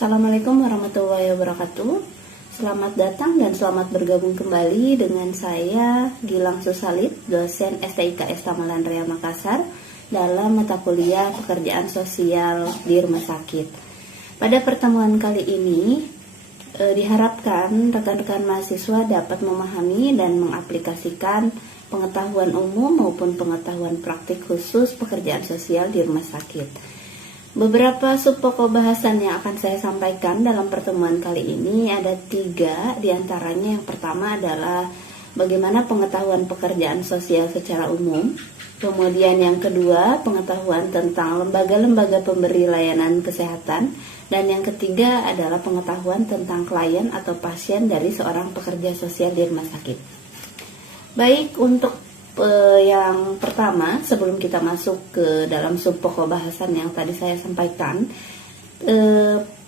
Assalamualaikum warahmatullahi wabarakatuh. Selamat datang dan selamat bergabung kembali dengan saya Gilang Susalid, dosen STIKS Tamalan Raya Makassar dalam mata kuliah pekerjaan sosial di rumah sakit. Pada pertemuan kali ini diharapkan rekan-rekan mahasiswa dapat memahami dan mengaplikasikan pengetahuan umum maupun pengetahuan praktik khusus pekerjaan sosial di rumah sakit. Beberapa subpokok bahasan yang akan saya sampaikan dalam pertemuan kali ini ada 3, diantaranya yang pertama adalah bagaimana pengetahuan pekerjaan sosial secara umum, kemudian yang kedua pengetahuan tentang lembaga-lembaga pemberi layanan kesehatan, dan yang ketiga adalah pengetahuan tentang klien atau pasien dari seorang pekerja sosial di rumah sakit. Baik, untuk yang pertama, sebelum kita masuk ke dalam subpokok bahasan yang tadi saya sampaikan,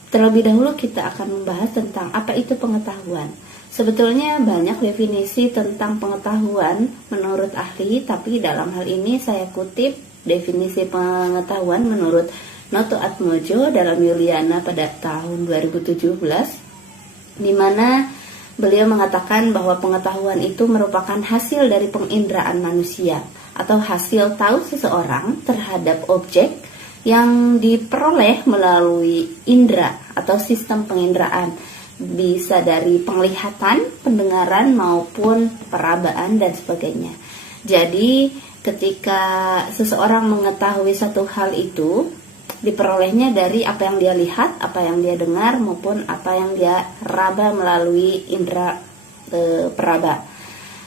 terlebih dahulu kita akan membahas tentang apa itu pengetahuan. Sebetulnya banyak definisi tentang pengetahuan menurut ahli, tapi dalam hal ini saya kutip definisi pengetahuan menurut Noto Atmojo dalam Yuliana pada tahun 2017, di mana beliau mengatakan bahwa pengetahuan itu merupakan hasil dari penginderaan manusia atau hasil tahu seseorang terhadap objek yang diperoleh melalui indera atau sistem penginderaan, bisa dari penglihatan, pendengaran maupun perabaan dan sebagainya. Jadi ketika seseorang mengetahui satu hal itu diperolehnya dari apa yang dia lihat, apa yang dia dengar, maupun apa yang dia raba melalui indera peraba.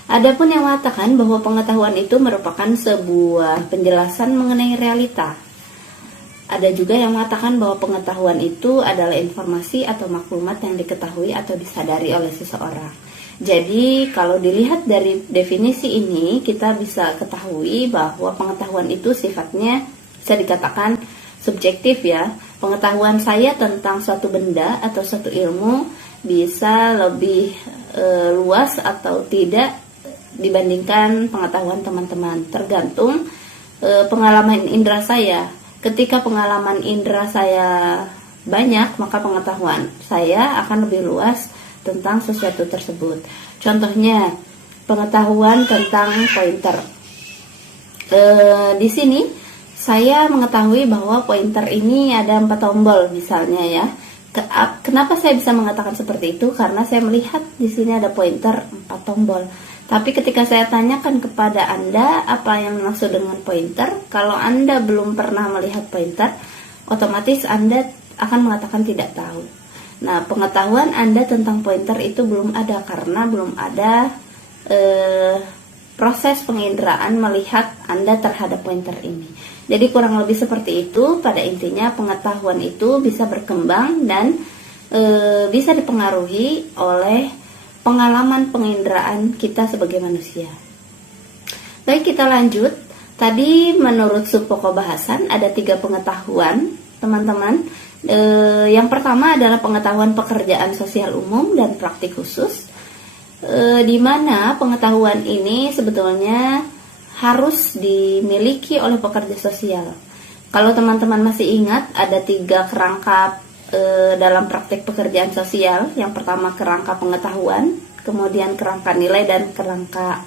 Adapun yang mengatakan bahwa pengetahuan itu merupakan sebuah penjelasan mengenai realita. Ada juga yang mengatakan bahwa pengetahuan itu adalah informasi atau maklumat yang diketahui atau disadari oleh seseorang. Jadi kalau dilihat dari definisi ini, kita bisa ketahui bahwa pengetahuan itu sifatnya bisa dikatakan subjektif ya. Pengetahuan saya tentang suatu benda atau suatu ilmu bisa lebih luas atau tidak dibandingkan pengetahuan teman-teman. Tergantung pengalaman indera saya. Ketika pengalaman indera saya banyak, maka pengetahuan saya akan lebih luas tentang sesuatu tersebut. Contohnya pengetahuan tentang pointer. Di sini saya mengetahui bahwa pointer ini ada 4 tombol misalnya ya. Kenapa saya bisa mengatakan seperti itu? Karena saya melihat di sini ada pointer 4 tombol. Tapi ketika saya tanyakan kepada Anda apa yang dimaksud dengan pointer, kalau Anda belum pernah melihat pointer, otomatis Anda akan mengatakan tidak tahu. Nah, pengetahuan Anda tentang pointer itu belum ada karena belum ada proses penginderaan melihat Anda terhadap pointer ini. Jadi kurang lebih seperti itu. Pada intinya pengetahuan itu bisa berkembang dan bisa dipengaruhi oleh pengalaman penginderaan kita sebagai manusia. Baik, kita lanjut. Tadi menurut subpokok bahasan ada 3 pengetahuan, teman-teman. Yang pertama adalah pengetahuan pekerjaan sosial umum dan praktik khusus, di mana pengetahuan ini sebetulnya harus dimiliki oleh pekerja sosial. Kalau teman-teman masih ingat, ada 3 kerangka dalam praktik pekerjaan sosial. Yang pertama kerangka pengetahuan, kemudian kerangka nilai, dan kerangka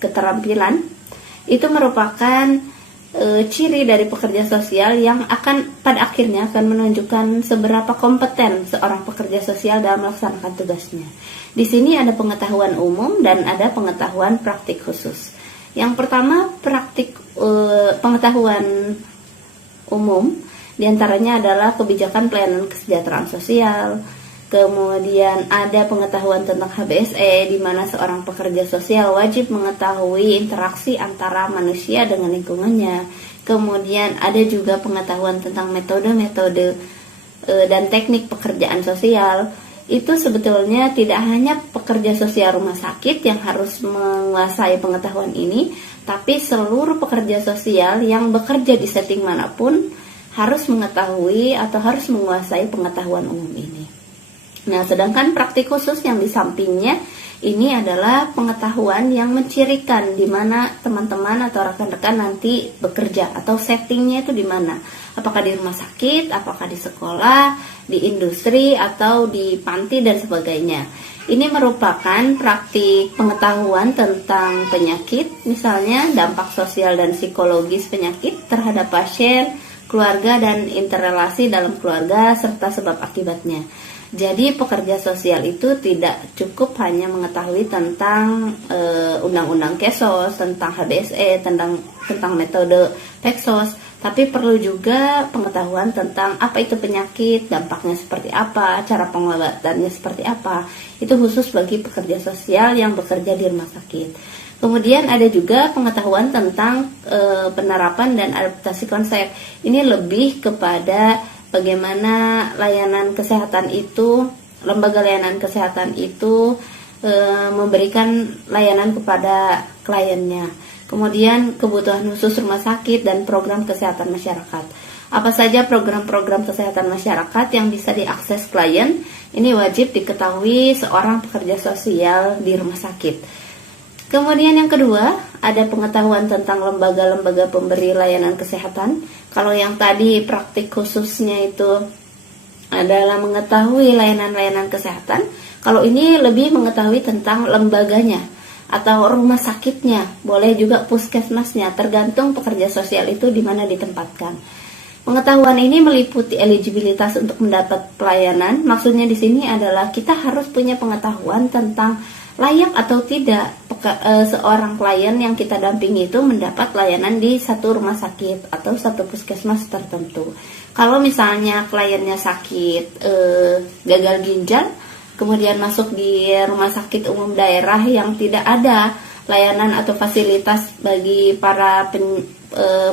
keterampilan. Itu merupakan ciri dari pekerja sosial yang akan pada akhirnya akan menunjukkan seberapa kompeten seorang pekerja sosial dalam melaksanakan tugasnya. Di sini ada pengetahuan umum dan ada pengetahuan praktik khusus. Yang pertama pengetahuan umum, diantaranya adalah kebijakan pelayanan kesejahteraan sosial. Kemudian ada pengetahuan tentang HBSE, di mana seorang pekerja sosial wajib mengetahui interaksi antara manusia dengan lingkungannya. Kemudian ada juga pengetahuan tentang metode-metode dan teknik pekerjaan sosial. Itu sebetulnya tidak hanya pekerja sosial rumah sakit yang harus menguasai pengetahuan ini, tapi seluruh pekerja sosial yang bekerja di setting manapun harus mengetahui atau harus menguasai pengetahuan umum ini. Nah, sedangkan praktik khusus yang di sampingnya ini adalah pengetahuan yang mencirikan di mana teman-teman atau rekan-rekan nanti bekerja atau settingnya itu di mana. Apakah di rumah sakit, apakah di sekolah, di industri, atau di panti dan sebagainya. Ini merupakan praktik pengetahuan tentang penyakit, misalnya dampak sosial dan psikologis penyakit terhadap pasien, keluarga, dan interrelasi dalam keluarga, serta sebab akibatnya. Jadi pekerja sosial itu tidak cukup hanya mengetahui tentang undang-undang KESOS, tentang HBSE, tentang metode PEKSOS, tapi perlu juga pengetahuan tentang apa itu penyakit, dampaknya seperti apa, cara pengobatannya seperti apa. Itu khusus bagi pekerja sosial yang bekerja di rumah sakit. Kemudian ada juga pengetahuan tentang penerapan dan adaptasi konsep. Ini lebih kepada bagaimana layanan kesehatan itu, lembaga layanan kesehatan itu memberikan layanan kepada kliennya. Kemudian kebutuhan khusus rumah sakit dan program kesehatan masyarakat. Apa saja program-program kesehatan masyarakat yang bisa diakses klien? Ini wajib diketahui seorang pekerja sosial di rumah sakit. Kemudian yang kedua, ada pengetahuan tentang lembaga-lembaga pemberi layanan kesehatan. Kalau yang tadi praktik khususnya itu adalah mengetahui layanan-layanan kesehatan, kalau ini lebih mengetahui tentang lembaganya atau rumah sakitnya, boleh juga puskesmasnya, tergantung pekerja sosial itu di mana ditempatkan. Pengetahuan ini meliputi eligibilitas untuk mendapat pelayanan. Maksudnya di sini adalah kita harus punya pengetahuan tentang layak atau tidak seorang klien yang kita dampingi itu mendapat layanan di satu rumah sakit atau satu puskesmas tertentu. Kalau misalnya kliennya sakit gagal ginjal, kemudian masuk di rumah sakit umum daerah yang tidak ada layanan atau fasilitas bagi para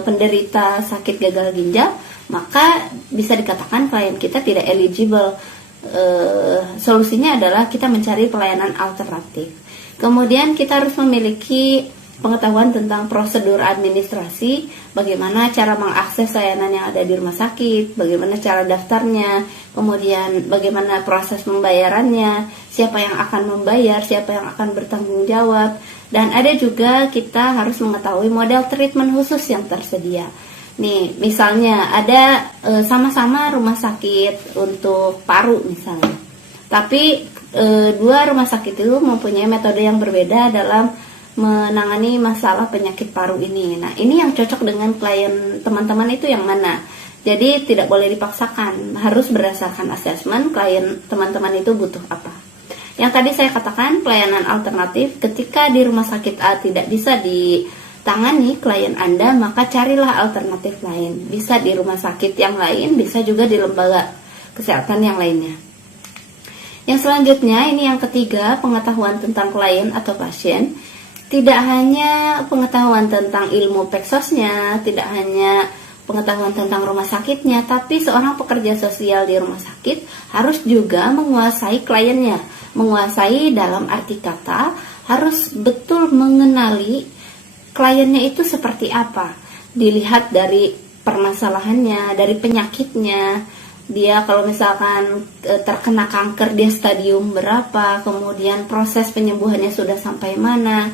penderita sakit gagal ginjal, maka bisa dikatakan klien kita tidak eligible. Solusinya adalah kita mencari pelayanan alternatif. Kemudian kita harus memiliki pengetahuan tentang prosedur administrasi, bagaimana cara mengakses layanan yang ada di rumah sakit, bagaimana cara daftarnya, kemudian bagaimana proses pembayarannya, siapa yang akan membayar, siapa yang akan bertanggung jawab, dan ada juga kita harus mengetahui model treatment khusus yang tersedia. Nih, misalnya ada sama-sama rumah sakit untuk paru misalnya, tapi dua rumah sakit itu mempunyai metode yang berbeda dalam menangani masalah penyakit paru ini. Nah, ini yang cocok dengan klien teman-teman itu yang mana? Jadi tidak boleh dipaksakan, harus berdasarkan asesmen klien teman-teman itu butuh apa. Yang tadi saya katakan pelayanan alternatif, ketika di rumah sakit A tidak bisa ditangani klien Anda, maka carilah alternatif lain. Bisa di rumah sakit yang lain, bisa juga di lembaga kesehatan yang lainnya. Yang selanjutnya, ini yang ketiga, pengetahuan tentang klien atau pasien. Tidak hanya pengetahuan tentang ilmu peksosnya, tidak hanya pengetahuan tentang rumah sakitnya, tapi seorang pekerja sosial di rumah sakit harus juga menguasai kliennya. Menguasai dalam arti kata, harus betul mengenali kliennya itu seperti apa. Dilihat dari permasalahannya, dari penyakitnya. Dia kalau misalkan terkena kanker, dia stadium berapa, kemudian proses penyembuhannya sudah sampai mana,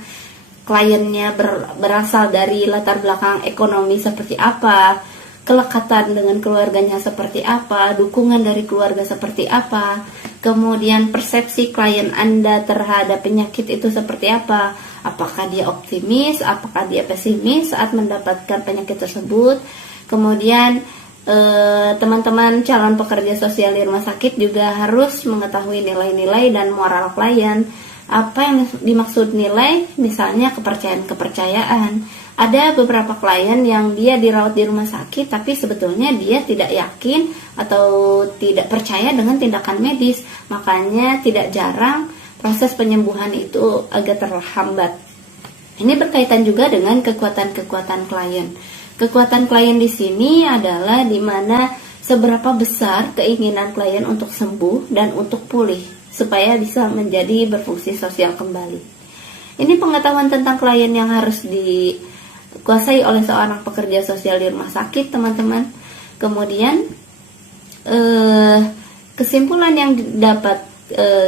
kliennya berasal dari latar belakang ekonomi seperti apa, kelekatan dengan keluarganya seperti apa, dukungan dari keluarga seperti apa, kemudian persepsi klien Anda terhadap penyakit itu seperti apa, apakah dia optimis, apakah dia pesimis saat mendapatkan penyakit tersebut. Kemudian teman-teman calon pekerja sosial di rumah sakit juga harus mengetahui nilai-nilai dan moral klien. Apa yang dimaksud nilai? Misalnya kepercayaan. Ada beberapa klien yang dia dirawat di rumah sakit, tapi sebetulnya dia tidak yakin atau tidak percaya dengan tindakan medis. Makanya tidak jarang proses penyembuhan itu agak terhambat. Ini berkaitan juga dengan kekuatan-kekuatan klien. Kekuatan klien di sini adalah di mana seberapa besar keinginan klien untuk sembuh dan untuk pulih supaya bisa menjadi berfungsi sosial kembali. Ini pengetahuan tentang klien yang harus dikuasai oleh seorang pekerja sosial di rumah sakit, teman-teman. Kemudian kesimpulan yang dapat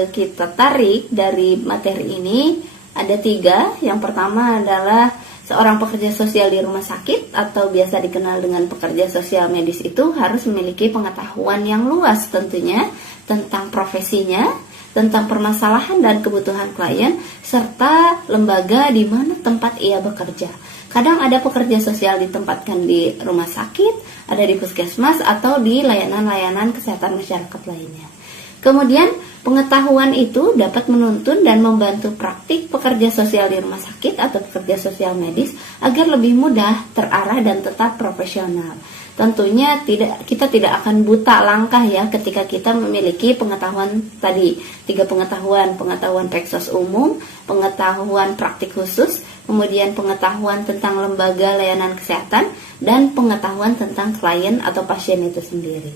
kita tarik dari materi ini ada 3. Yang pertama adalah seorang pekerja sosial di rumah sakit atau biasa dikenal dengan pekerja sosial medis itu harus memiliki pengetahuan yang luas tentunya tentang profesinya, tentang permasalahan dan kebutuhan klien, serta lembaga di mana tempat ia bekerja. Kadang ada pekerja sosial ditempatkan di rumah sakit, ada di puskesmas, atau di layanan-layanan kesehatan masyarakat lainnya. Kemudian, pengetahuan itu dapat menuntun dan membantu praktik pekerja sosial di rumah sakit atau pekerja sosial medis agar lebih mudah, terarah, dan tetap profesional. Tentunya kita tidak akan buta langkah ya ketika kita memiliki pengetahuan tadi, 3 pengetahuan reksos umum, pengetahuan praktik khusus, kemudian pengetahuan tentang lembaga layanan kesehatan, dan pengetahuan tentang klien atau pasien itu sendiri.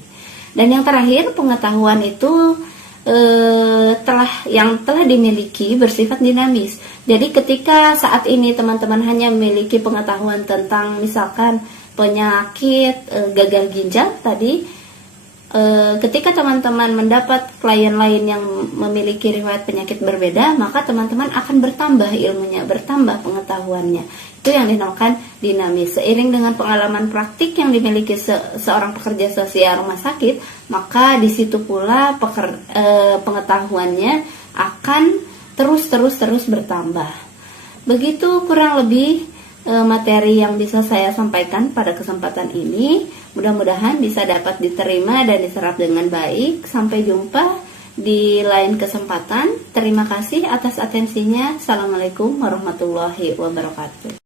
Dan yang terakhir, pengetahuan itu telah dimiliki bersifat dinamis. Jadi ketika saat ini teman-teman hanya memiliki pengetahuan tentang misalkan penyakit gagal ginjal tadi, ketika teman-teman mendapat klien lain yang memiliki riwayat penyakit berbeda, maka teman-teman akan bertambah ilmunya, bertambah pengetahuannya. Itu yang dinamakan dinamis. Seiring dengan pengalaman praktik yang dimiliki seorang pekerja sosial rumah sakit, maka di situ pula pengetahuannya akan terus bertambah. Begitu kurang lebih materi yang bisa saya sampaikan pada kesempatan ini. Mudah-mudahan bisa dapat diterima dan diserap dengan baik. Sampai jumpa di lain kesempatan. Terima kasih atas atensinya. Assalamualaikum warahmatullahi wabarakatuh.